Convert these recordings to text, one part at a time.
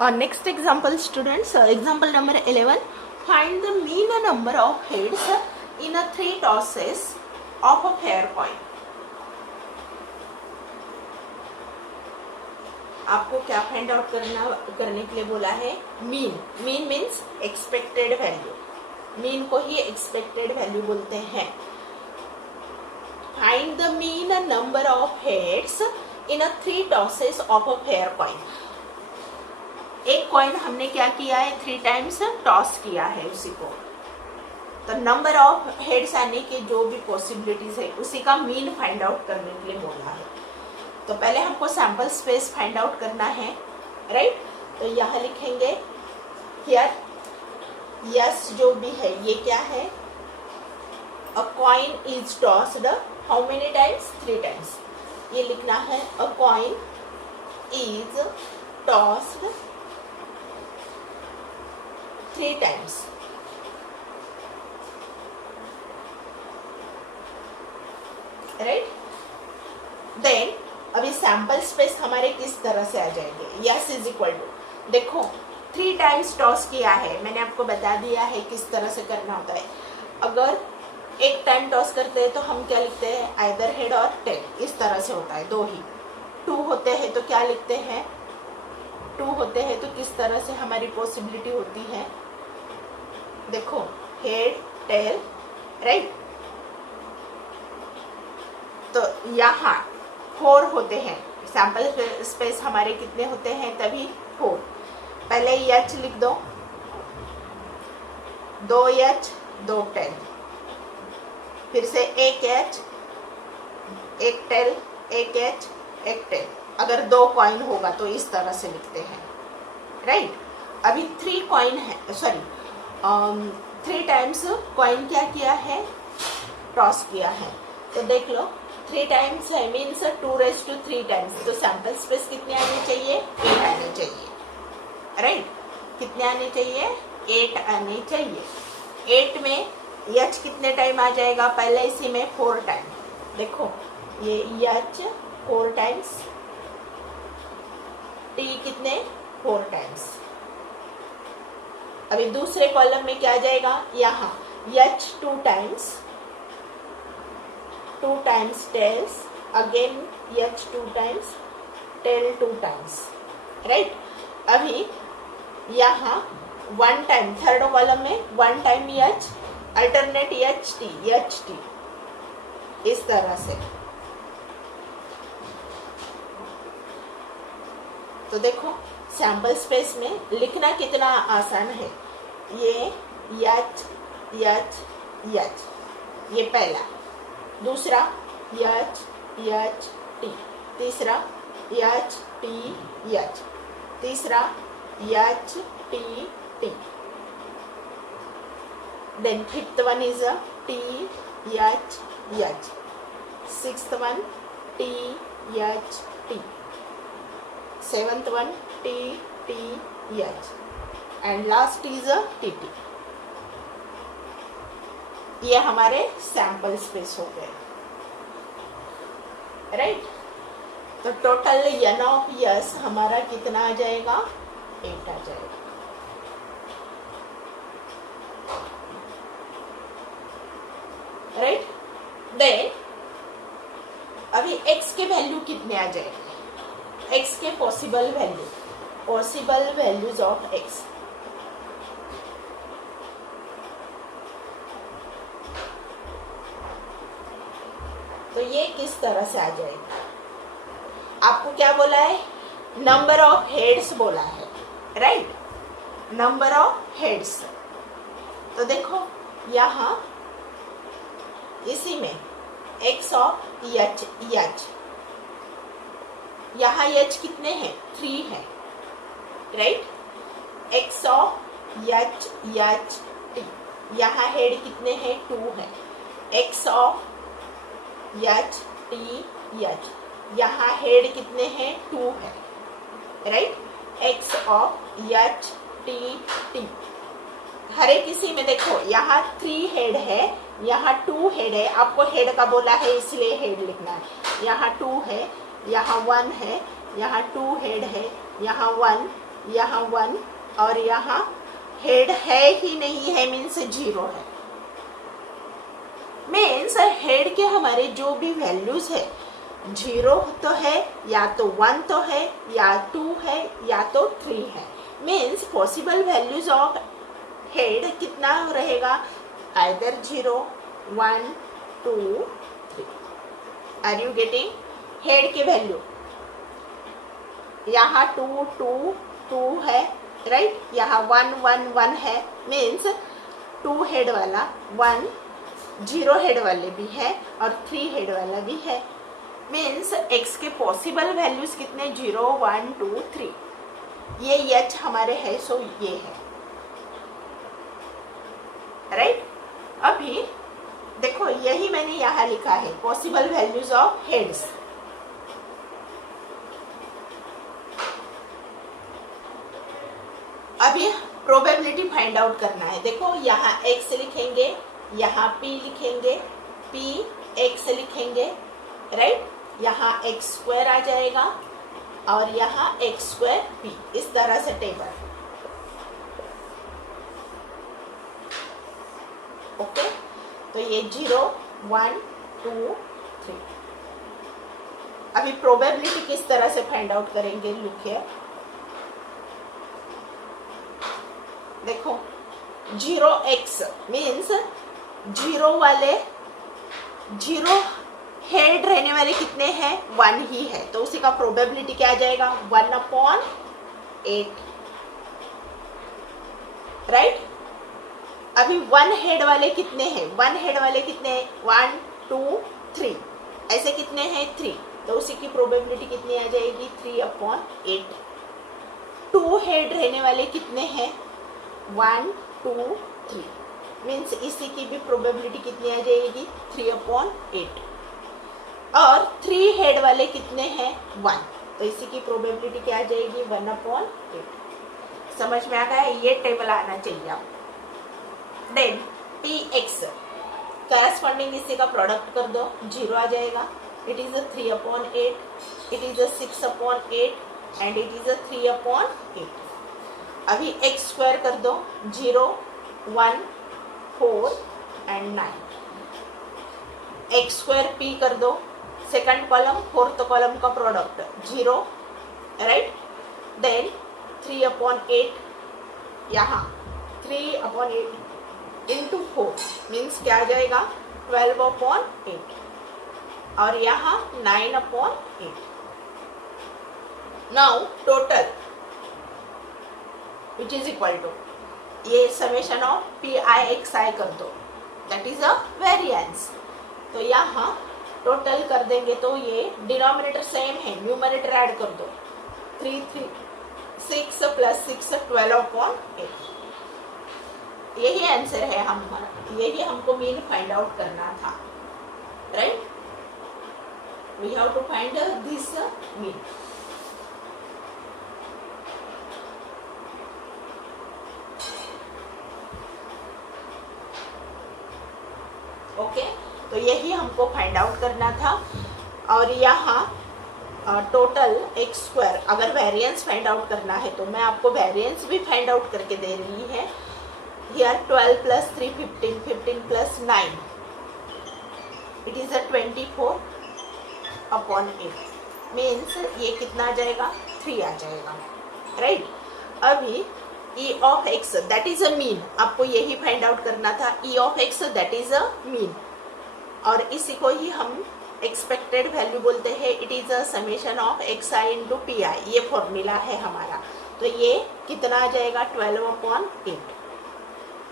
Next example, students, example number 11. Find the mean number of heads in a 3 tosses of a fair coin. आपको क्या find out करने के लिए बोला है? Mean means expected value. Mean को ही expected value बोलते हैं. Find the mean number of heads in a 3 tosses of a fair coin. एक कॉइन हमने क्या किया है? 3 टाइम्स टॉस किया है उसी को. तो नंबर ऑफ हेड्स आने के जो भी पॉसिबिलिटीज है उसी का मीन फाइंड आउट करने के लिए बोला है. तो पहले हमको सैंपल स्पेस फाइंड आउट करना है, राइट? तो यहाँ लिखेंगे हियर यस जो भी है ये क्या है? A coin is tossed how many times? 3 times. ये लिखना है a coin is tossed 3 times. Right? Then अभी सैंपल स्पेस हमारे किस तरह से आ जाएंगे? यस इज इक्वल टू, देखो 3 टाइम्स टॉस किया है, मैंने आपको बता दिया है किस तरह से करना होता है. अगर एक टाइम टॉस करते हैं तो हम क्या लिखते हैं? आइदर हेड और टेल. इस तरह से होता है, 2 ही. 2 होते हैं तो क्या लिखते हैं? 2 होते हैं तो किस तरह से हमारी पॉसिबिलिटी होती है? देखो हेड टेल, राइट? तो यहाँ 4 होते हैं. सैंपल स्पेस हमारे कितने होते हैं? तभी 4. पहले एच लिख दो, 2 एच 2 टेल, फिर से 1 एच 1 टेल, 1 एच 1 टेल. अगर 2 कॉइन होगा तो इस तरह से लिखते हैं, राइट? अभी 3 कॉइन है, सॉरी 3 टाइम्स कॉइन क्या किया है? टॉस किया है. तो देख लो 3 टाइम्स है मीन्स 2 raised to 3 टाइम्स. तो सैंपल स्पेस कितने आने चाहिए? 8 आने चाहिए, राइट? कितने आने चाहिए? 8 आने चाहिए. 8 में एच कितने टाइम आ जाएगा? पहले इसी में 4 टाइम. देखो ये एच 4 टाइम्स, टी कितने? 4 टाइम्स. अभी दूसरे कॉलम में क्या आ जाएगा? यहाँ H 2 times, 2 times tails, again H 2 times, tail 2 times, right? अभी यहाँ 1 टाइम, थर्ड कॉलम में 1 time H, alternate H T, इस तरह से. तो देखो सैंपल स्पेस में लिखना कितना आसान है. ये एच एच एच, ये पहला. दूसरा एच एच टी, तीसरा एच टी एच, तीसरा H T T. Then 5th one is a T H H, 6th one T H T, 7th one T T H, and last is a T T. ये हमारे sample space हो गए, right? तो total N of yes हमारा कितना आ जाएगा? 8 आ जाएगा, राइट? देन अभी x के वैल्यू कितने आ जाएंगे? x के पॉसिबल वैल्यूज ऑफ x. तो ये किस तरह से आ जाएगा? आपको क्या बोला है? नंबर ऑफ हेड्स बोला है, राइट? Number of heads. तो देखो यहाँ इसी में x ऑफ एच एच, यहाँ एच कितने हैं? 3 है, right? x of H H T, यहाँ हेड कितने हैं? 2 है. x of H T H, यहाँ हेड कितने हैं? 2 है, right? x of H T T, हर एक इसी में देखो यहाँ 3 हेड है, यहाँ 2 हेड है. आपको हेड का बोला है इसलिए हेड लिखना है. यहाँ 2 है, यहाँ 1 है, यहाँ 2 हेड है, यहाँ 1, यहाँ 1 और यहाँ हेड है ही नहीं है, मीन्स 0 है। मीन्स हेड के हमारे जो भी वैल्यूज है 0 तो है, या तो 1 तो है, या 2 है, या तो 3 है। Means possible values of head कितना रहेगा, either 0, 1, 2, 3। Are you getting? Head के वैल्यू यहाँ 2, 2, 2 है, राइट? यहाँ 1, 1, 1 है। मीन्स 2 हेड वाला, 1 0 हेड वाले भी है और 3 हेड वाला भी है। मीन्स x के पॉसिबल वैल्यूज कितने, 0, 1, 2, 3। ये h हमारे है, सो ये है, राइट? अभी देखो यही मैंने यहाँ लिखा है, पॉसिबल वैल्यूज ऑफ हेड्स। अभी प्रोबेबिलिटी फाइंड आउट करना है। देखो यहाँ x लिखेंगे, यहाँ p लिखेंगे, p x लिखेंगे, राइट? यहाँ x² आ जाएगा और यहाँ x² p, इस तरह से टेबल। ओके, तो ये 0, 1, 2, 3। अभी प्रोबेबिलिटी किस तरह से फाइंड आउट करेंगे, लुक हियर। देखो 0x मीन्स 0 वाले, 0 हेड रहने वाले कितने हैं, 1 ही है, तो उसी का प्रोबेबिलिटी क्या आ जाएगा, 1/8, राइट? अभी 1 हेड वाले कितने हैं, 1 हेड वाले कितने हैं, 1, 2, 3, ऐसे कितने हैं, 3, तो उसी की प्रोबेबिलिटी कितनी आ जाएगी, 3/8। 2 हेड रहने वाले कितने हैं, 1, 2, 3, मीन्स इसी की भी प्रोबेबिलिटी कितनी आ जाएगी, 3/8। और 3 हेड वाले कितने हैं, 1, तो इसी की प्रोबेबिलिटी क्या आ जाएगी, 1/8। समझ में आ गया? ये टेबल आना चाहिए आप। देन px करस्पॉन्डिंग इसी का प्रोडक्ट कर दो, 0 आ जाएगा। It is 3/8, it is 6/8 and it is 3/8। अभी x² कर दो, 0, 1, 4 एंड 9। x² p कर दो, सेकंड कॉलम फोर्थ कॉलम का प्रोडक्ट 0, राइट? देन 3/8, यहाँ 3/8 इंटू 4 मीन्स क्या आ जाएगा, 12/8 और यहाँ 9/8। Now total which is equal to, ये समेशन ऑफ PI/XI कर दो, दैट इज अ वेरिएंस। तो यहाँ टोटल कर देंगे तो ये डिनोमिनेटर सेम है, न्यूमरेटर ऐड कर दो, 3, 6 + 6 12/8। यही आंसर है हमारा, यही हमको मीन फाइंड आउट करना था, right? We have to find this mean. Okay, तो यही हमको फाइंड आउट करना था। और यहाँ टोटल x², अगर वेरिएंस फाइंड आउट करना है तो मैं आपको वेरिएंस भी फाइंड आउट करके दे रही है। Here 12 + 3 15, 15 + 9 it is 24/8 मीन्स ये कितना आ जाएगा, 3 आ जाएगा, राइट? अभी E(x) that is a mean, आपको यही फाइंड आउट करना था। E(x) that is a mean, और इसी को ही हम एक्सपेक्टेड वैल्यू बोलते हैं। It is a summation of xi into PI, ये फॉर्मूला है हमारा। तो ये कितना आ जाएगा, 12/8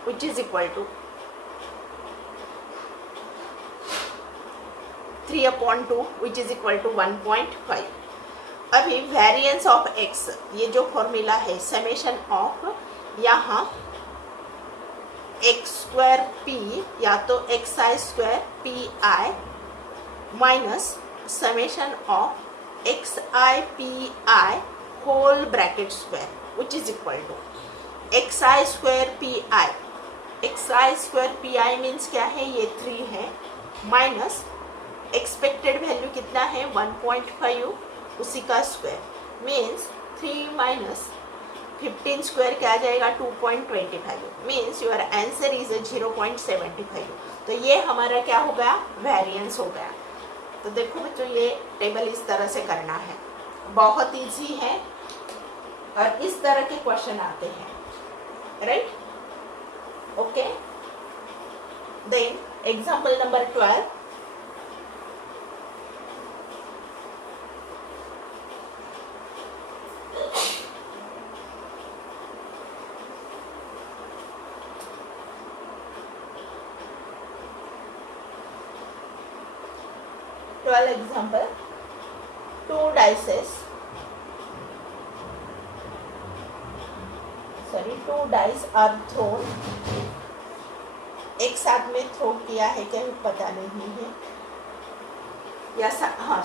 which is equal to 3/2 which is equal to 1.5। अभी वेरिएंस ऑफ x, ये जो फॉर्मूला है समेशन ऑफ, यहाँ x² p या तो xi² pi minus summation of xi pi whole bracket square which is equal to xi² pi। xi² pi means क्या है, ये 3 है, माइनस एक्सपेक्टेड वैल्यू कितना है, 1.5, उसी का स्क्वायर मीन्स 3 - 15 स्क्वायर क्या आ जाएगा 2.25, मीन्स योर आंसर इज 0.75। तो ये हमारा क्या हो गया, वेरिएंस हो गया। तो देखो बच्चों ये टेबल इस तरह से करना है, बहुत इजी है और इस तरह के क्वेश्चन आते हैं, right. Okay, then example number 12। Example, 2 dice are thrown, एक साथ में थ्रो किया है क्या पता नहीं है, या हाँ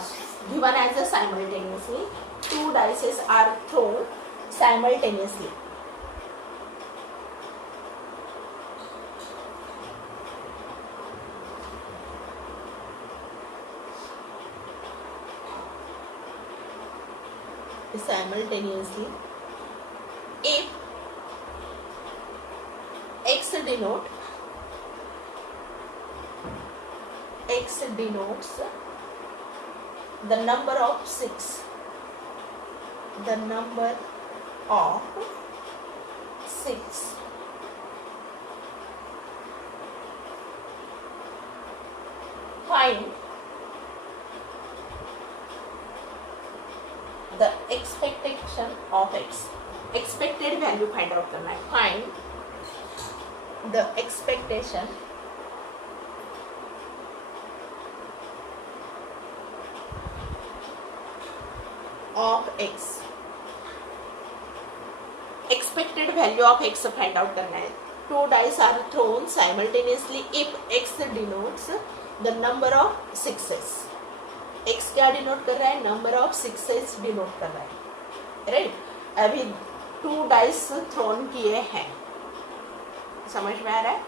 given as a simultaneously 2 dice are thrown simultaneously। Simultaneously if x denotes the number of 6, find the expectation of x, expected value find out करना है, find the expectation of x, expected value of x find out करना है। 2 dice are thrown simultaneously if x denotes the number of 6s, x क्या denote कर रहा है, number of 6s denote कर रहा है, राइट। अभी 2 डाइस थ्रोन किए हैं, समझ में आ रहा है,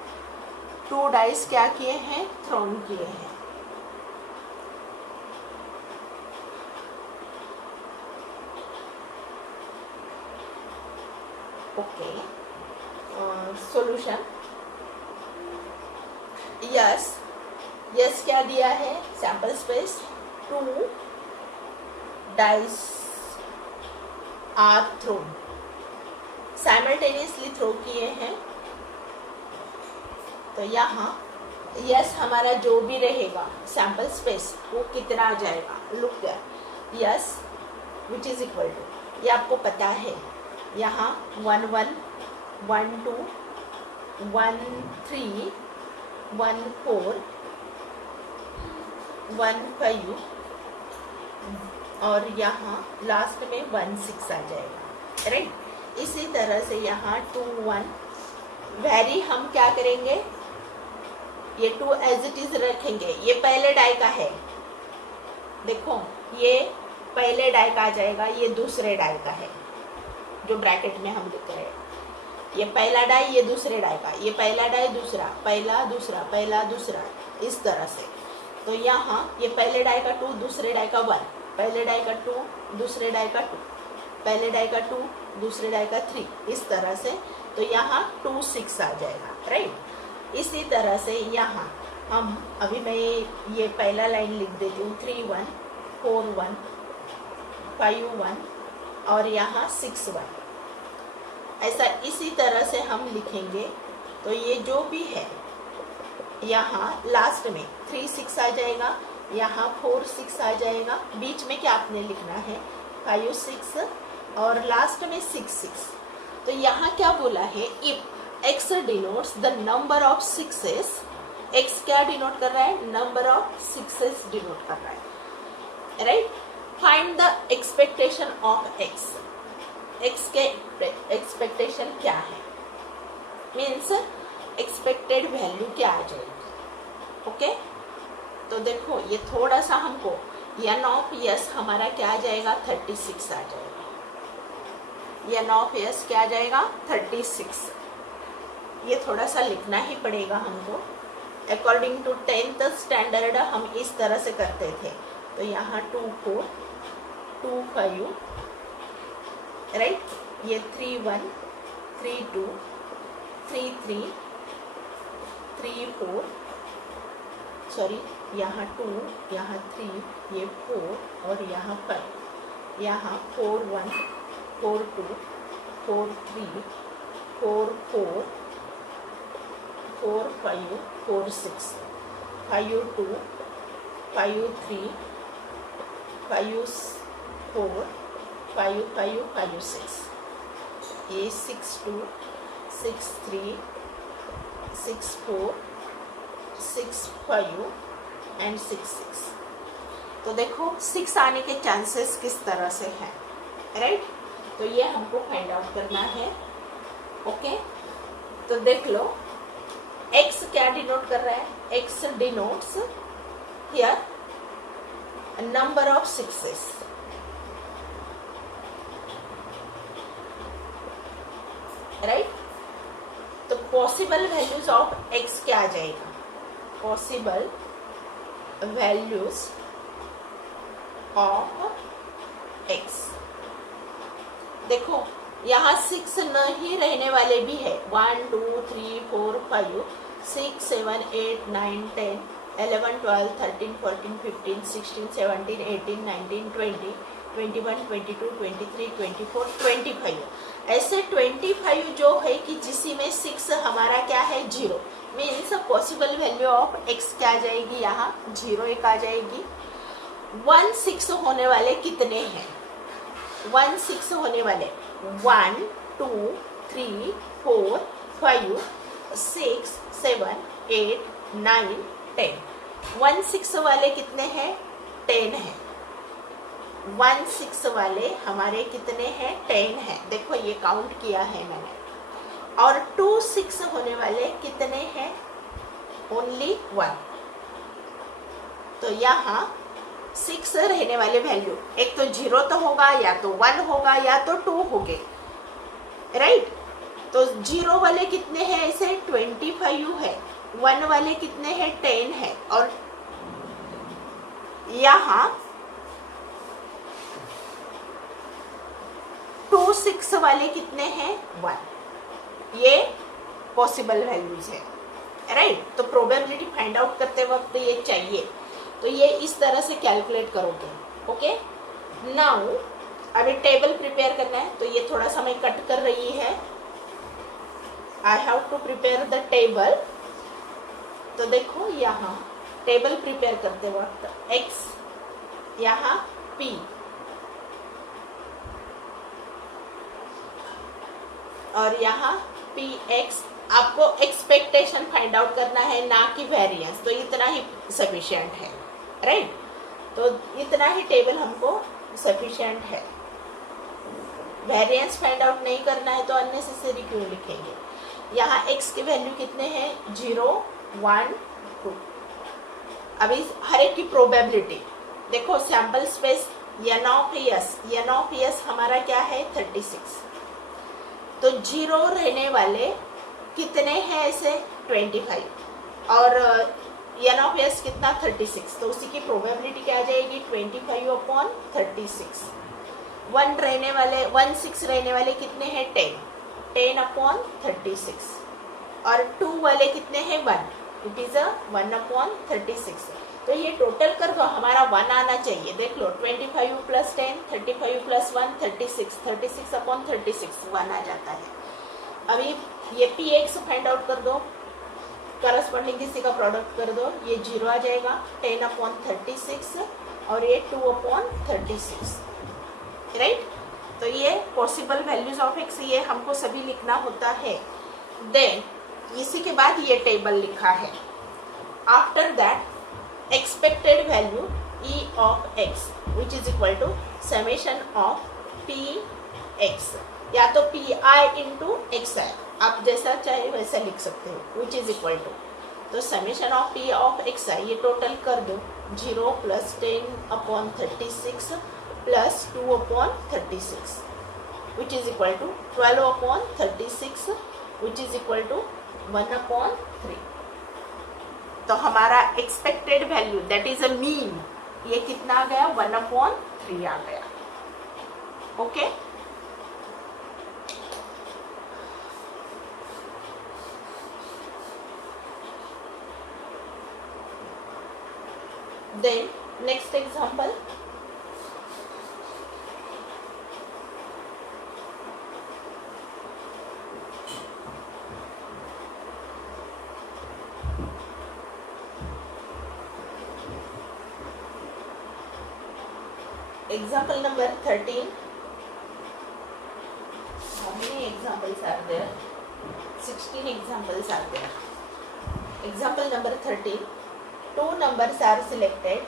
2 डाइस क्या किए हैं, थ्रोन किए हैं। ओके, सॉल्यूशन, यस क्या दिया है, sample space 2 dice are thrown, simultaneously throw किए हैं। तो यहाँ यस हमारा जो भी रहेगा सैंपल स्पेस वो कितना आ जाएगा, look there, yes which is equal to, ये आपको पता है, यहाँ 1 1 1 2 1 3 1 4 1 5 और यहाँ लास्ट में 1 6 आ जाएगा, राइट। इसी तरह से यहाँ 2 1 वेरी हम क्या करेंगे, ये 2 एज इट इज रखेंगे, ये पहले डाई का है, देखो ये पहले डाई का आ जाएगा, ये दूसरे डाई का है, जो ब्रैकेट में हम लिख रहे हैं, ये पहला डाई, ये दूसरे डाई का, ये पहला डाई दूसरा, पहला दूसरा, पहला दूसरा, इस तरह से। तो यहाँ ये पहले डाई का 2, दूसरे डाई का 1, पहले डाई का 2, दूसरे डाई का 2, पहले डाई का 2, दूसरे डाई का 3, इस तरह से। तो यहाँ 2 6 आ जाएगा, राइट। इसी तरह से यहाँ हम अभी मैं ये पहला लाइन लिख देती हूँ, 3 1 4 1 5 1 और यहाँ 6 1, ऐसा इसी तरह से हम लिखेंगे। तो ये जो भी है यहाँ लास्ट में 3 6 आ जाएगा, यहाँ 4 6 आ जाएगा, बीच में क्या आपने लिखना है 5 6 और लास्ट में 6 6। तो यहाँ क्या बोला है, if x denotes the number of 6s, x क्या डिनोट कर रहा है, नंबर ऑफ 6s डिनोट कर रहा है, right. Find the expectation of x, x के एक्सपेक्टेशन क्या है, मीन्स एक्सपेक्टेड वैल्यू क्या आ जाएगी, ओके। तो देखो ये थोड़ा सा हमको n ऑफ s हमारा क्या आ जाएगा 36 आ जाएगा, n ऑफ s क्या आ जाएगा 36, ये थोड़ा सा लिखना ही पड़ेगा हमको, अकॉर्डिंग टू 10th स्टैंडर्ड हम इस तरह से करते थे। तो यहाँ 2 4 2 5, राइट, ये 3 1 3 2 3 3 3 4, सॉरी यहाँ 2, यहाँ 3, ये 4 और यहाँ 5, यहाँ 4 1 4 2 4 3 4 4 4 5 4 6 5 2 5 3 5 4 5 5 5 6, ये 6 2 6 3 6 4 6 5 एंड 6 6। तो देखो 6 आने के चांसेस किस तरह से हैं, राइट? तो ये हमको फाइंड आउट करना है। ओके, तो देख लो x क्या डिनोट कर रहा है? x denotes here number of sixes, right? तो पॉसिबल वैल्यूज ऑफ x क्या आ जाएगा? पॉसिबल वैल्यूज ऑफ x, देखो यहाँ 6 नहीं रहने वाले भी है। 1 2 3 4 5 6 7 8 9 10 11 12 13 14 15 16 17 18 19 20 21 22 23 24 25, ऐसे 25 जो है कि जिसी में 6 हमारा क्या है? 0, means possible value of x क्या आ जाएगी? यहाँ 0 1 आ जाएगी। 1 6 होने वाले कितने हैं? 1 6 होने वाले 1 2 3 4 5 6 7 8 9 10। 1 6 वाले कितने हैं? 10 हैं। 1 6 वाले हमारे कितने हैं? 10 हैं। देखो ये काउंट किया है मैंने। और 2 6 होने वाले कितने हैं? ओनली 1। तो यहाँ 6 रहने वाले वैल्यू, एक तो 0 तो होगा, या तो 1 होगा, या तो 2 होंगे, राइट? तो 0 वाले कितने हैं? ऐसे 25 है। 1 वाले कितने हैं? 10 है। और यहाँ 2 6 वाले कितने हैं? 1। ये पॉसिबल वैल्यूज है, राइट? तो प्रोबेबिलिटी फाइंड आउट करते वक्त ये चाहिए, तो ये इस तरह से कैलकुलेट करोगे। ओके, नाउ अभी टेबल प्रिपेयर करना है, तो ये थोड़ा सा मैं कट कर रही है। I have to prepare the table. तो देखो यहाँ टेबल प्रिपेयर करते वक्त x, यहाँ p, और यहाँ px। आपको एक्सपेक्टेशन फाइंड आउट करना है, ना कि वेरिएंस। तो इतना ही सफिशिएंट है, राइट? तो इतना ही टेबल हमको सफिशिएंट है। वेरिएंस फाइंड आउट नहीं करना है तो अननेसेसरी क्यों लिखेंगे? यहाँ x की वैल्यू कितने हैं? 0 1 2। अभी हर एक की प्रोबेबिलिटी देखो। Sample space n of s हमारा क्या है? 36। तो 0 रहने वाले कितने हैं? ऐसे 25। और n ऑफ s कितना? 36। तो उसी की प्रोबेबिलिटी क्या आ जाएगी? 25/36। 1 रहने वाले 1 6 रहने वाले कितने हैं? 10/36। और 2 वाले कितने हैं? 1। It is 1/36। तो ये टोटल कर दो, हमारा 1 आना चाहिए। देख लो 25 + 10 35 + 1 36 36/36 1 आ जाता है। अभी ये px फाइंड आउट कर दो, करस्पॉन्डिंग इसी का प्रोडक्ट कर दो। ये 0 आ जाएगा 10/36 और ये 2/36, राइट? तो ये पॉसिबल वैल्यूज ऑफ x ये हमको सभी लिखना होता है। देन इसी के बाद ये टेबल लिखा है। After that expected value e of x which is equal to summation of px, या तो pi इंटू एक्स है, आप जैसा चाहे वैसा लिख सकते हो, विच इज इक्वल टू। तो summation of p of x है, ये टोटल कर दो। 0 + 10/36 + 2/36 which is equal to 12/36 which is equal to 1/3। तो हमारा expected value that is a mean, ये कितना आ गया? 1/3 आ गया। Okay, Then next example. Example number 13. How many examples are there? 16 examples are there. Example number 13. Two numbers are selected.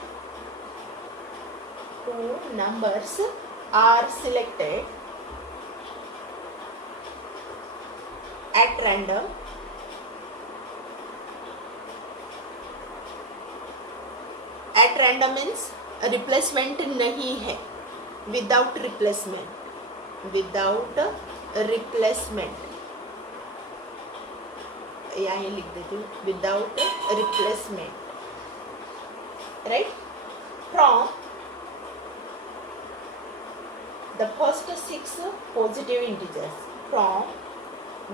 Two numbers are selected at random. At random means replacement नहीं है, without replacement, without replacement, यहाँ लिख देती हूँ, without replacement, right, from the first 6 positive integers, from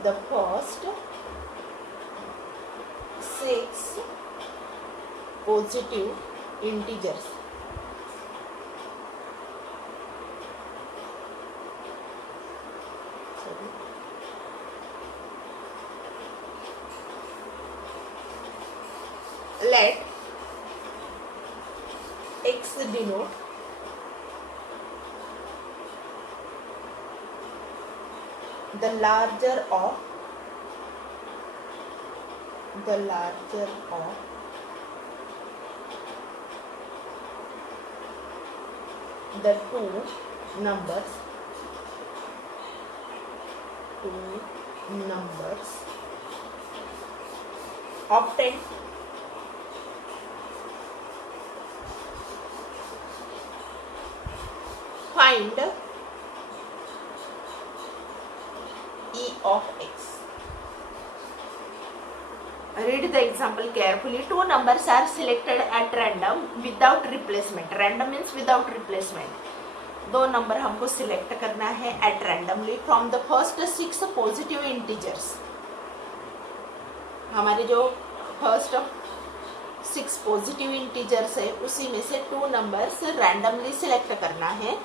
the first 6 positive integers, let x denote the larger of the two numbers obtained find e of x. Read the example carefully. Two numbers are selected at random without replacement. Random means without replacement. दो number हमको select करना है at randomly from the first 6 positive integers. हमारे जो first 6 positive integers है उसी में से 2 नंबर्स रैंडमली सिलेक्ट करना है.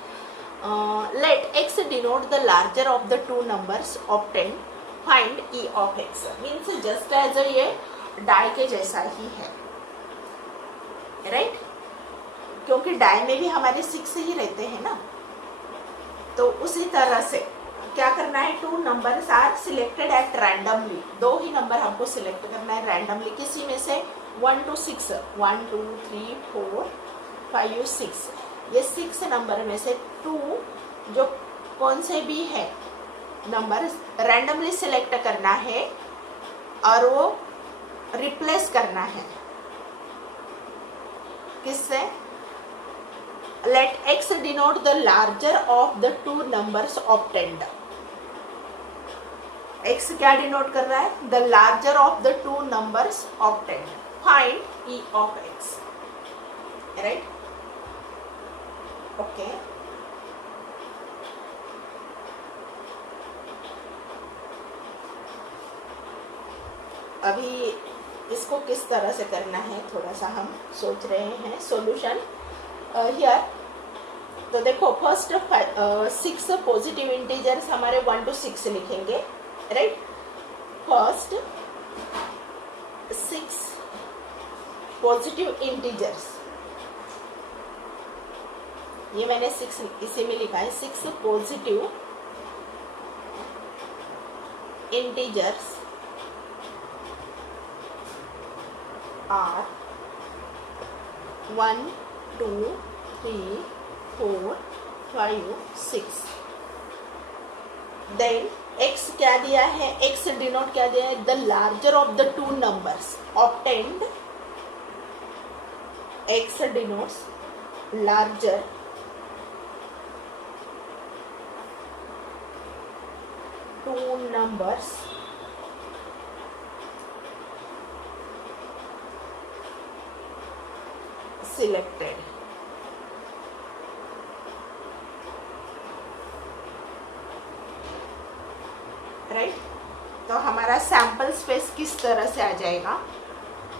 Let x denote the larger of the 2 numbers obtained. Find e of x. Means just as ये डाई के जैसा ही है, राइट, क्योंकि डाई में भी हमारे 6 ही रहते हैं ना, तो उसी तरह से क्या करना है, 2 numbers are selected at randomly. 2 ही नंबर हमको सिलेक्ट करना है रैंडमली, किसी में से 1 to 6, 1 2 3 4 5 6, ये 6 नंबर में से 2 जो कौन से भी है नंबर रैंडमली सिलेक्ट करना है और वो रिप्लेस करना है किससे. Let x denote the larger of the 2 numbers obtained. x क्या डिनोट कर रहा है, the larger of the 2 numbers obtained. Find e of x, right, okay. अभी इसको किस तरह से करना है थोड़ा सा हम सोच रहे हैं. सॉल्यूशन हियर, तो देखो फर्स्ट 6 पॉजिटिव इंटीजर्स हमारे 1 to 6 लिखेंगे, राइट. फर्स्ट 6 पॉजिटिव इंटीजर्स, ये मैंने 6 इसी में लिखा है. 6 positive integers are 1 2 3 4 5 6. Then x क्या दिया है, x डिनोट क्या दिया है, the larger of the 2 numbers obtained. x denotes larger two numbers selected. Right, तो हमारा सैंपल स्पेस किस तरह से आ जाएगा,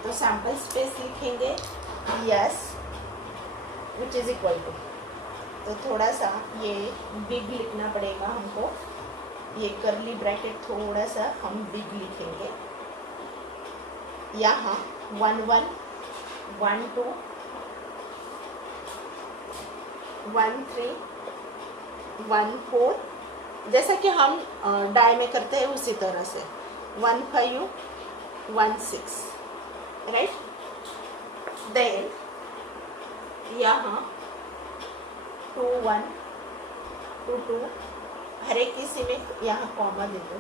तो सैंपल स्पेस लिखेंगे yes which is equal to, तो थोड़ा सा ये बिग लिखना पड़ेगा हमको, ये करली ब्रैकेट थोड़ा सा हम बिग लिखेंगे। यहाँ 1 1 1 2 1 3 1 4, जैसा कि हम डाई में करते हैं उसी तरह से 1 5 1 6, राइट। देन यहाँ 2 1 2 2, हर एक किसी में यहाँ कॉमा दे दो,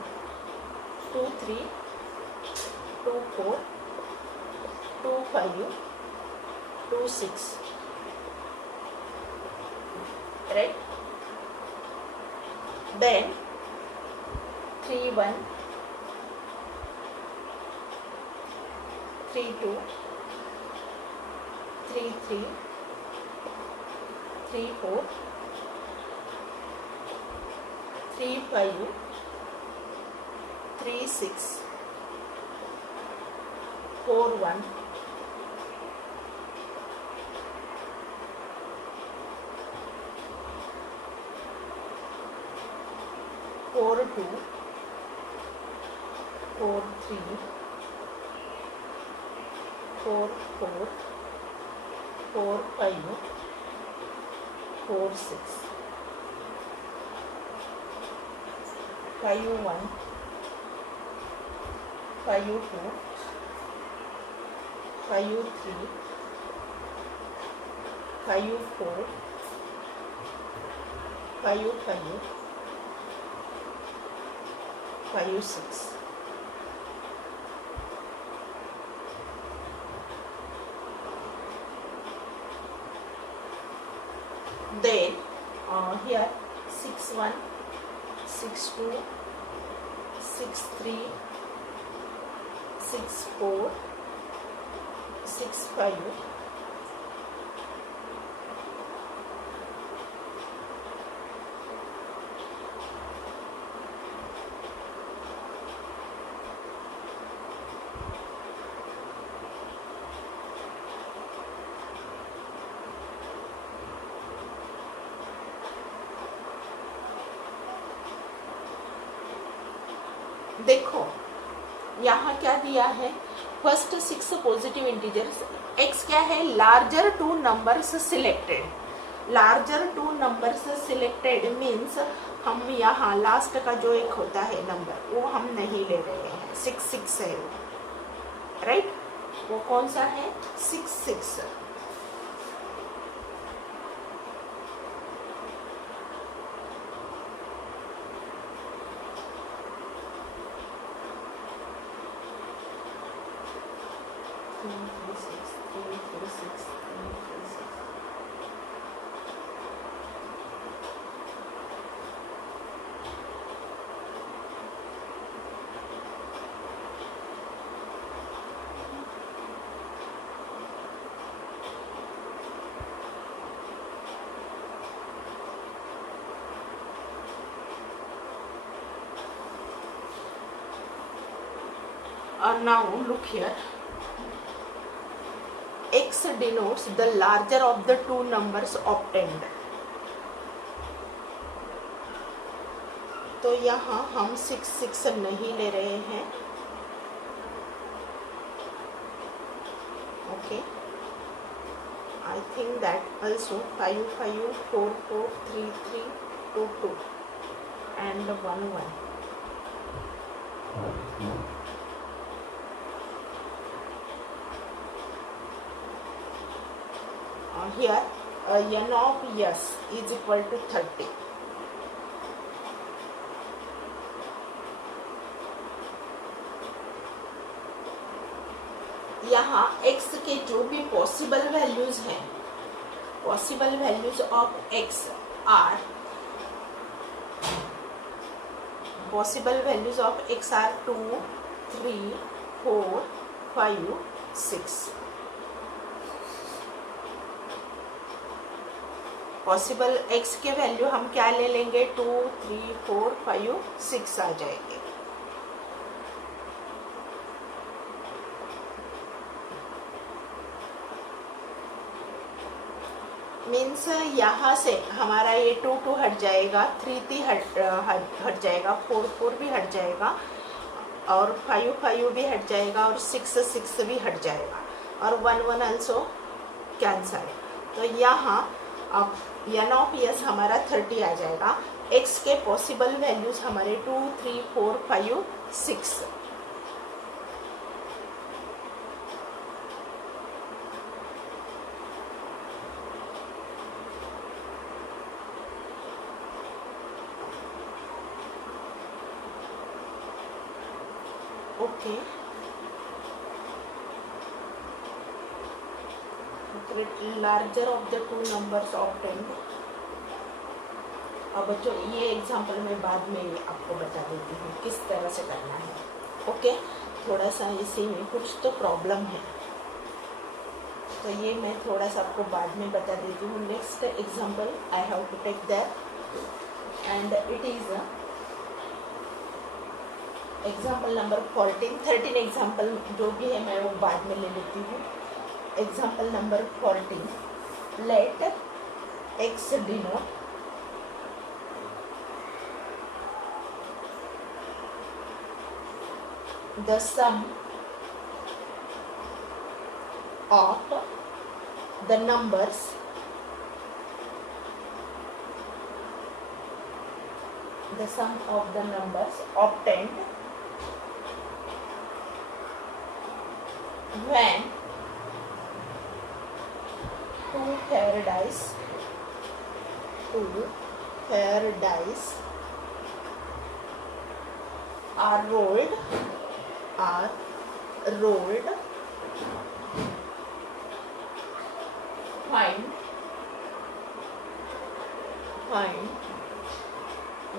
2 3 2 4 2 5 2 6, right? Then 3 1 3 2 3 3 3 4 3 5 3 6 4 1 4 2 4 3 4 4 4 5 4 6 5 1 5 2 5 3 5 4 5 5 5 6। Then here 6 1 6 2 6 3 6 4 6 5 देखो यहाँ क्या दिया है, फर्स्ट 6 पॉजिटिव इंटीजर्स, x क्या है, larger two numbers selected. Larger two numbers selected means हम यहाँ लास्ट का जो एक होता है नंबर वो हम नहीं ले रहे हैं, 6 6 है वो, राइट। वो कौन सा है, 6 6। Now look here, x denotes the larger of the two numbers obtained। तो यहाँ हम 6 6 नहीं ले रहे हैं, okay. I think that also 5 5 4 4 3 3 2 2 and 1 1। Here n of s is equal to 30। यहाँ x के जो भी पॉसिबल वैल्यूज हैं, possible values of x are, possible values of x are 2 3 4 5 6। Possible x के वैल्यू हम क्या ले लेंगे, 2 3 4 5 6 आ जाएंगे। मीन्स यहाँ से हमारा ये 2 2 हट जाएगा, 3 3 हट जाएगा, 4 4 भी हट जाएगा, और 5 5 भी हट जाएगा, और 6 6 भी हट जाएगा, और 1 1 ऑल्सो कैंसल। तो यहाँ अब एन ऑफ एस हमारा 30 आ जाएगा। एक्स के पॉसिबल वैल्यूज हमारे 2 3 4 5 6। Okay, larger of the 2 numbers obtained. अब बच्चों ये एग्जांपल मैं बाद में आपको बता देती हूँ किस तरह से करना है। ओके, थोड़ा सा इसी में कुछ तो प्रॉब्लम है, तो ये मैं थोड़ा सा आपको बाद में बता देती हूँ। Next example I have to take that and it is example number 14 13 example जो भी है मैं वो बाद में ले लेती हूँ। Example number 14, let x denote the sum of the numbers obtained when two pair dice are rolled find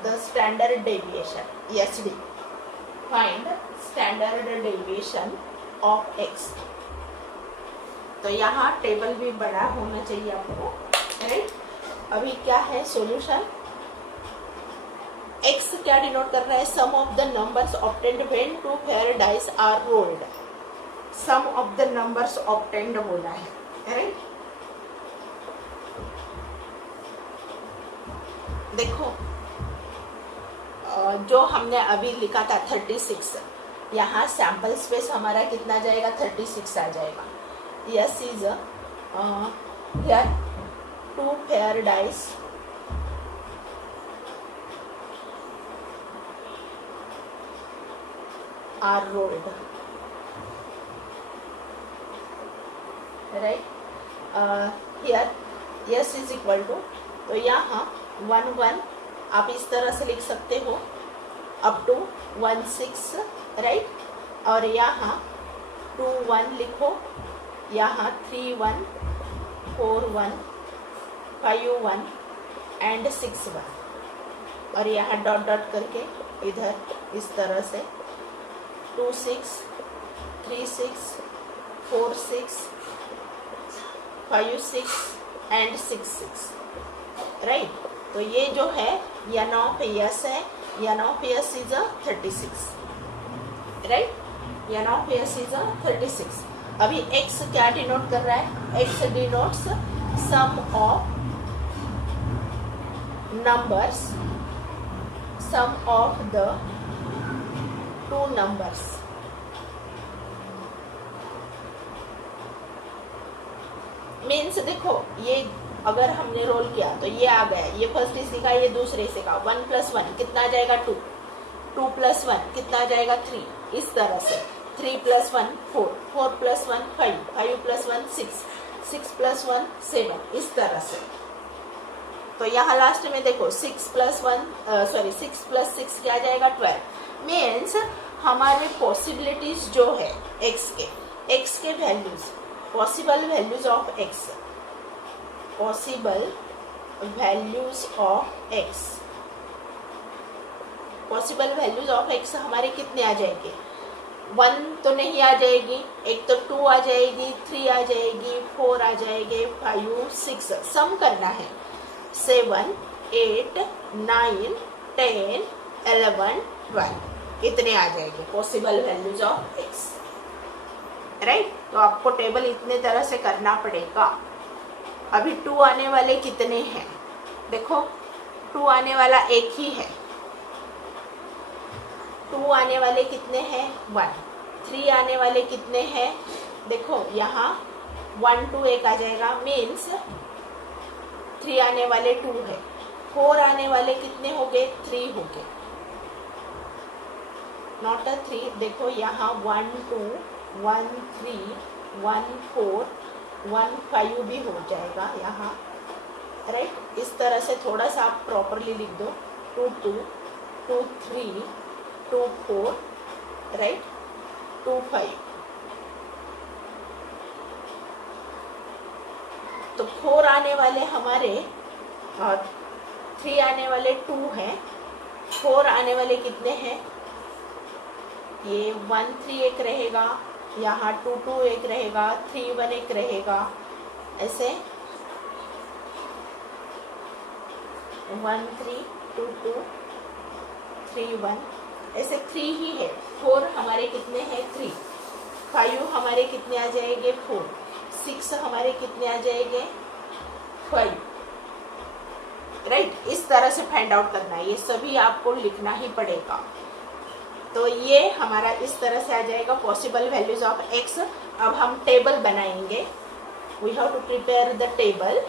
the standard deviation, SD, find standard deviation of x। तो यहाँ टेबल भी बड़ा होना चाहिए आपको, राइट। अभी क्या है सॉल्यूशन, x क्या डिनोट कर रहा है, sum of the numbers obtained when 2 pair dice are rolled. Sum of the numbers obtained बोला है, राइट। देखो जो हमने अभी लिखा था 36, यहाँ सैम्पल स्पेस हमारा कितना जाएगा, 36 आ जाएगा। Yes is here 2 pair dice are rolled, right। here yes is equal to, तो यहाँ 1 1 आप इस तरह से लिख सकते हो अप टू 1 6, राइट। और यहाँ 2 1 लिखो, यहाँ 3 1 4 1 5 1 एंड 6 1, और यहाँ डॉट डॉट करके इधर इस तरह से 2 6 3 6 4 6 5 6 एंड 6 6, राइट। तो ये जो है एन ऑफ एस है, n of s is 36, right. N of s is 36। अभी एक्स क्या डिनोट कर रहा है, x denotes sum of numbers, sum of the 2 numbers. Means देखो ये अगर हमने रोल किया तो ये आ गया, ये फर्स्ट हिस्से का, ये दूसरे हिस्से का। 1 + 1 कितना आ जाएगा 2, 2 + 1 कितना आ जाएगा 3, इस तरह से 3 + 1 4, 4 + 1 5, 5 + 1 6, 6 + 1 7, इस तरह से। तो यहाँ लास्ट में देखो 6 + 6 क्या आ जाएगा 12। मीन्स हमारे पॉसिबिलिटीज जो है एक्स के values, possible values of x, possible values of x हमारे कितने आ जाएंगे, 1 तो नहीं आ जाएगी, एक तो 2 आ जाएगी, 3 आ जाएगी, 4 आ जाएंगे, 5 6 सम करना है 7 8 9 10 11 12 इतने आ जाएंगे possible values of x, right. तो आपको टेबल इतने तरह से करना पड़ेगा, अभी 2 आने वाले कितने हैं? देखो 2 आने वाला एक ही है। 2 आने वाले कितने हैं? 1। 3 आने वाले कितने हैं? देखो यहाँ 1 2 एक आ जाएगा, मीन्स 3 आने वाले 2 है। 4 आने वाले कितने हो गए? 3 हो गए, नॉट अ 3। देखो यहाँ 1 2 1 3 1 4 1 5 भी हो जाएगा यहाँ, राइट। इस तरह से थोड़ा सा आप प्रॉपरली लिख दो। 2 2 2 3 2 4, राइट, 2 5। तो 4 आने वाले हमारे और 3 आने वाले 2 हैं। 4 आने वाले कितने हैं? ये 1 3 एक रहेगा, यहाँ 2 2 एक रहेगा, 3 1 एक रहेगा, ऐसे 1 3 2 2 3 1, ऐसे 3 ही है। 4 हमारे कितने हैं? 3। 5 हमारे कितने आ जाएंगे? 4। 6 हमारे कितने आ जाएंगे? 5, राइट। इस तरह से फाइंड आउट करना है, ये सभी आपको लिखना ही पड़ेगा। तो ये हमारा इस तरह से आ जाएगा पॉसिबल वैल्यूज ऑफ x। अब हम टेबल बनाएंगे, we have to prepare the table.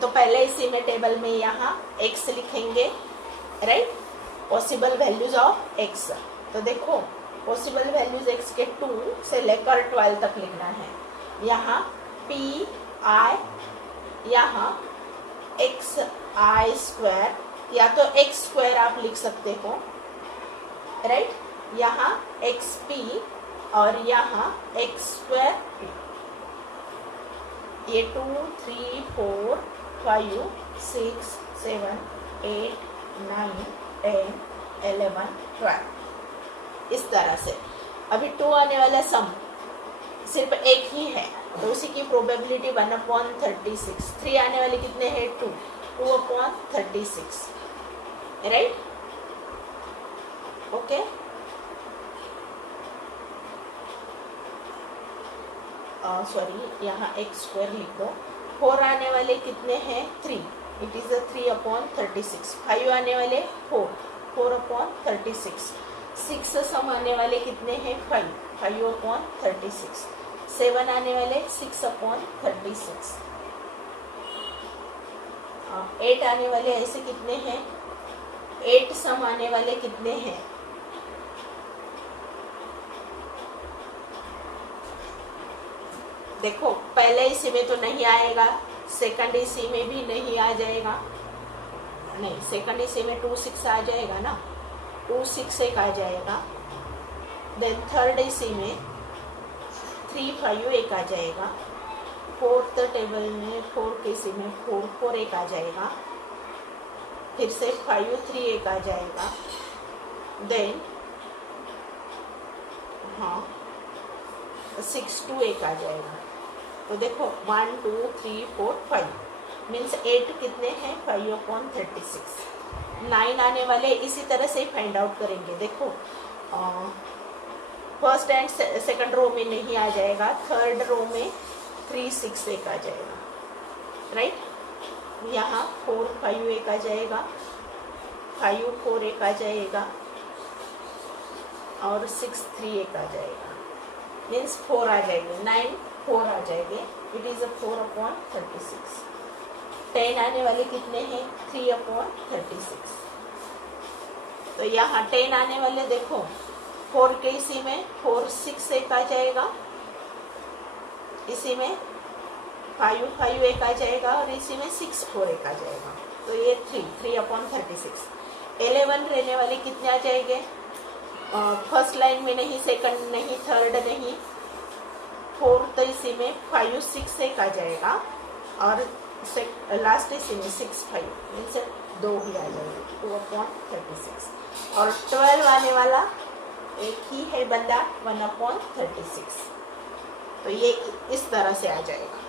तो पहले इसी में टेबल में यहाँ x लिखेंगे, right, possible values of x। तो देखो पॉसिबल वैल्यूज x के 2 से लेकर 12 तक लिखना है। यहाँ p i, यहाँ x i स्क्वायर, या तो x स्क्वायर आप लिख सकते हो, राइट, यहाँ xp और यहाँ x स्क्वायर p। ये 2 3 4 5 6 7 8 9 10 11 12, इस तरह से। अभी 2 आने वाला सम सिर्फ एक ही है, तो उसी की प्रोबेबिलिटी 1/36। 3 आने वाले कितने हैं? 2 2/36, राइट, ओके। सॉरी, यहाँ x स्क्वायर लिख दो। 4 आने वाले कितने हैं? 3, इट इज 3/36। 5 आने वाले 4 4/36। 6 सम आने वाले कितने हैं? 5 5/36। 7 आने वाले 6/36। 8 आने वाले ऐसे कितने हैं? 8 सम आने वाले कितने हैं? देखो पहले इसी में तो नहीं आएगा, सेकंड इसी में भी नहीं आ जाएगा, नहीं, सेकंड इसी में 2 6 आ जाएगा ना, 2 6 एक आ जाएगा। देन थर्ड इसी में 3 5 एक आ जाएगा। फोर्थ टेबल में 4 के इसी में 4 4 एक आ जाएगा। फिर से 5 3 एक आ जाएगा। देन हाँ 6 2 एक आ जाएगा। तो देखो 1 2 3 4 5 मीन्स 8 कितने हैं? 5/36। 9 आने वाले इसी तरह से फाइंड आउट करेंगे। देखो फर्स्ट एंड सेकंड रो में नहीं आ जाएगा, थर्ड रो में 3 6 एक आ जाएगा, राइट। यहाँ 4 5 एक आ जाएगा, 5 4 एक आ जाएगा और 6 3 एक आ जाएगा, मीन्स 4 आ जाएंगे, 9 4 आ जाएंगे, इट इज 4/36। 10 आने वाले कितने हैं? 3/36। तो यहाँ 10 आने वाले देखो 4 के इसी में 4 6 एक आ जाएगा, इसी में 5 5 एक आ जाएगा और इसी में 6 4 एक आ जाएगा। तो ये 3/36। 11 रहने वाले कितने आ जाएंगे? फर्स्ट लाइन में नहीं, सेकंड नहीं, थर्ड नहीं, फोर्थ इसी में 5 6 एक आ जाएगा और लास्ट इसी में 6 5 मीन्स 2 ही आ जाएगा, 2/36। और 12 आने वाला एक ही है बंदा, 1/36। तो ये इस तरह से आ जाएगा।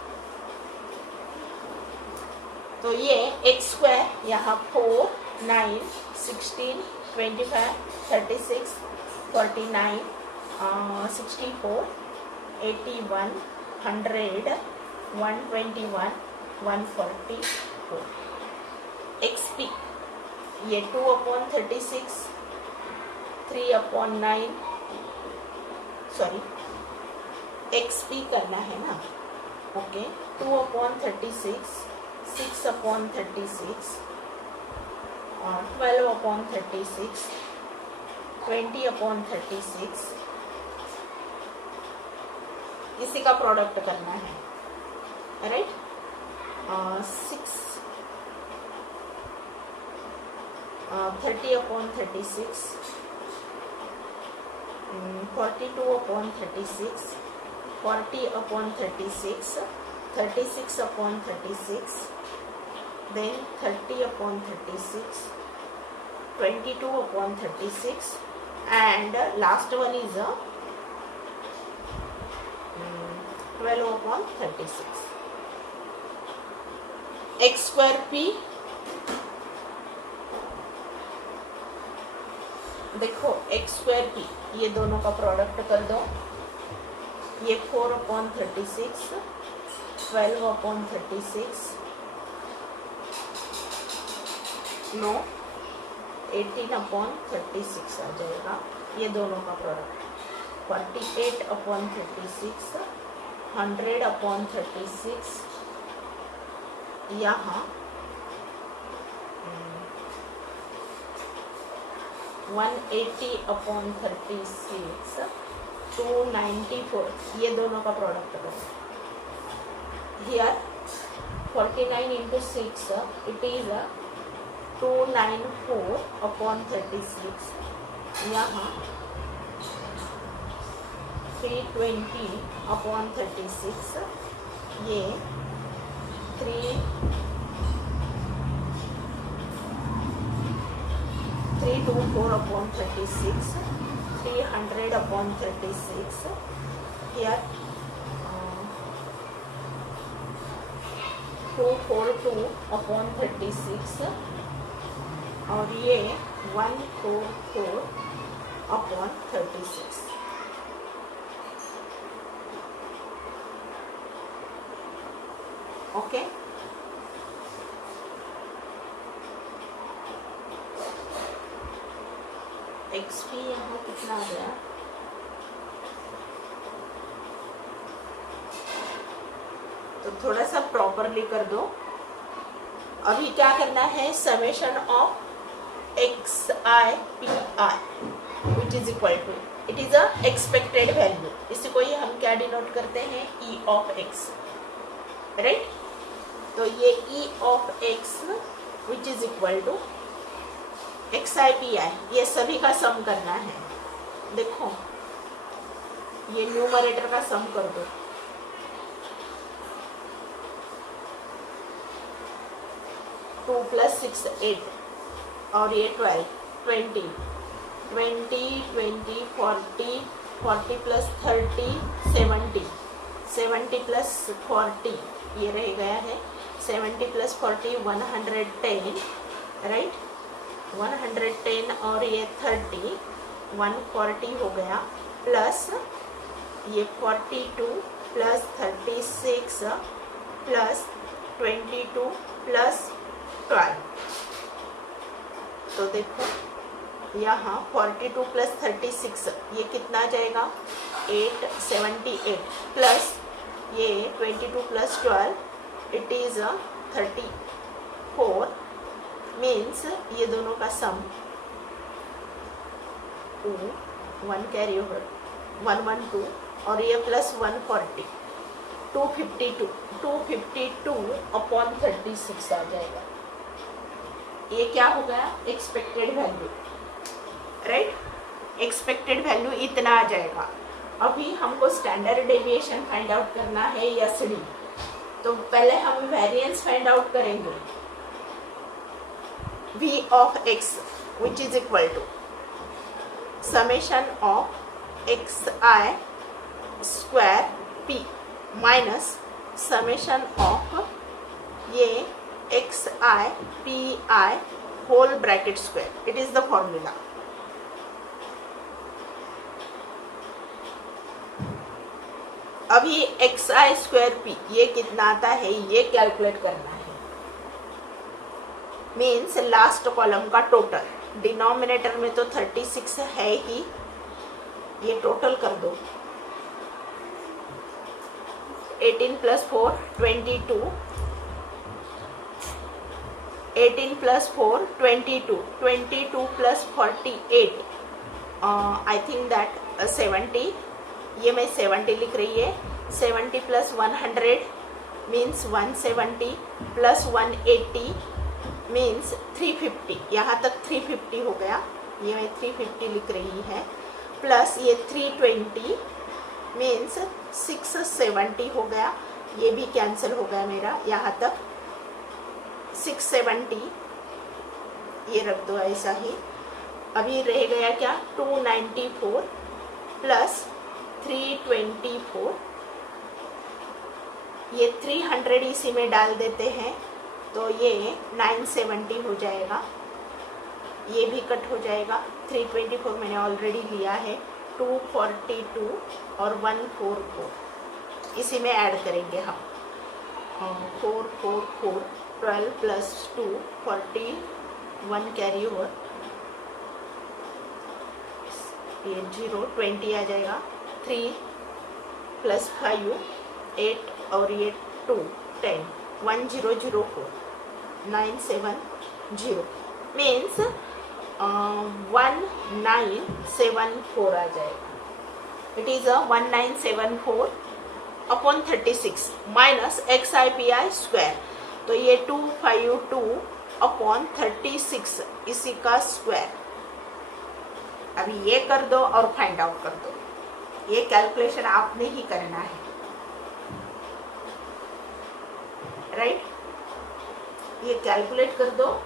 तो ये x स्क्वायर यहाँ 4 9 16 25 36 49 64 81 100 121, 144. XP ये 2/36, 3/9, सॉरी XP करना है ना, ओके। 2/36, 6/36 और 12/36, 20/36, इसी का प्रोडक्ट करना है, right. 30/36, 42/36, 40/36, 36/36, then 30/36, 22/36, and last one is 12/36. X square P, देखो x square P ये दोनों का प्रोडक्ट कर दो, ये 4/36, 12/36, नो 18/36 आ जाएगा, ये दोनों का प्रोडक्ट। 48/36, 100/36, यहाँ 180/36, 294, ये दोनों का प्रोडक्ट करो। Here 49 into 6, it is 294/36, यहाँ 320/36, ये 324/36, 300/36, here 242/36 और ये 144/36। ओके, XP यहाँ कितना आ गया, तो थोड़ा सा प्रॉपरली कर दो। अभी क्या करना है, summation of XI/PI which is equal to, it is a expected value, इसी को ही हम क्या डिनोट करते हैं, E of X, राइट। तो ये E of X which is equal to XI/PI, ये सभी का सम करना है। देखो ये न्यूमरेटर का सम कर दो, 2 + 6 8 और ये 12 20 20 20 40 40 + 30 70 70 + 40 ये रह गया है, 70 + 40 110, राइट। 110 और ये 30 140 हो गया, प्लस ये 42 + 36 + 22 + 12। तो देखो यहाँ 42 + 36 ये कितना आ जाएगा, 878 प्लस ये 22 + 12 इट इज 34, मीन्स ये दोनों का सम 2 1 कैरी ओवर 112 और ये प्लस 140 252/36 आ जाएगा। ये क्या हो गया, expected value, right. Expected value इतना आ जाएगा। अभी हमको स्टैंडर्ड डेविएशन फाइंड आउट करना है, SD। तो पहले हम वेरिएंस फाइंड आउट करेंगे, V of X which is equal to summation of XI square P minus summation of ये XI/PI whole bracket square, it is the formula। अभी x आई square P ये कितना आता है ये कैलकुलेट करना है। मीन्स लास्ट कॉलम का टोटल, डिनोमिनेटर में तो 36 है ही, ये टोटल कर दो। 18 plus 4 22, 18 plus 4 22, 22 plus 48 I think that 70, ये मैं 70 लिख रही है। 70 प्लस 100 मीन्स 170 प्लस 180 मीन्स 350, यहाँ तक 350 हो गया, ये मैं 350 लिख रही है। प्लस ये 320 मीन्स 670 हो गया, ये भी कैंसिल हो गया मेरा, यहाँ तक 670 ये रख दो ऐसा ही। अभी रह गया क्या 294 प्लस 324, ये 300 इसी में डाल देते हैं तो ये 970 हो जाएगा, ये भी कट हो जाएगा। 324 मैंने ऑलरेडी लिया है, 242 और 144 इसी में ऐड करेंगे हम। 444 12 प्लस 2 41 कैरी ओवर, ये 0 20 आ जाएगा। 3 प्लस 5 8 और ये 2 10 1004 970 मीन्स 1974 आ जाएगा। It is a 1974 upon 36 minus x I P I square, तो ये 252 अपॉन 36 इसी का स्क्वायर। अभी ये कर दो और फाइंड आउट कर दो, ये कैलकुलेशन आपने ही करना है, राइट? ये कैलकुलेट कर दो।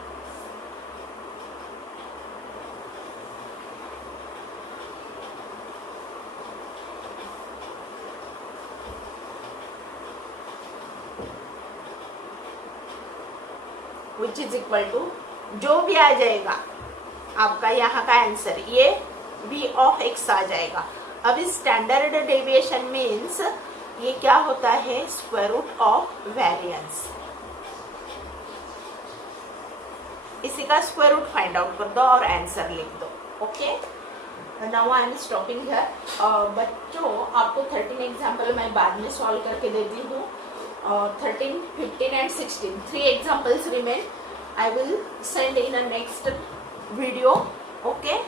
विच इज इक्वल टू जो भी आ जाएगा आपका यहाँ का आंसर, ये v ऑफ x आ जाएगा। अब इस स्टैंडर्ड डेविएशन मीन्स ये क्या होता है, स्क्वायर रूट ऑफ वेरिएंस। इसी का स्क्वायर रूट फाइंड आउट कर दो और आंसर लिख दो। Okay, now I am stopping here. बच्चों आपको 13 एग्जाम्पल मैं बाद में सॉल्व करके देती हूँ। 13, 15 and 16 3 examples remain. I will send in a next video. Okay.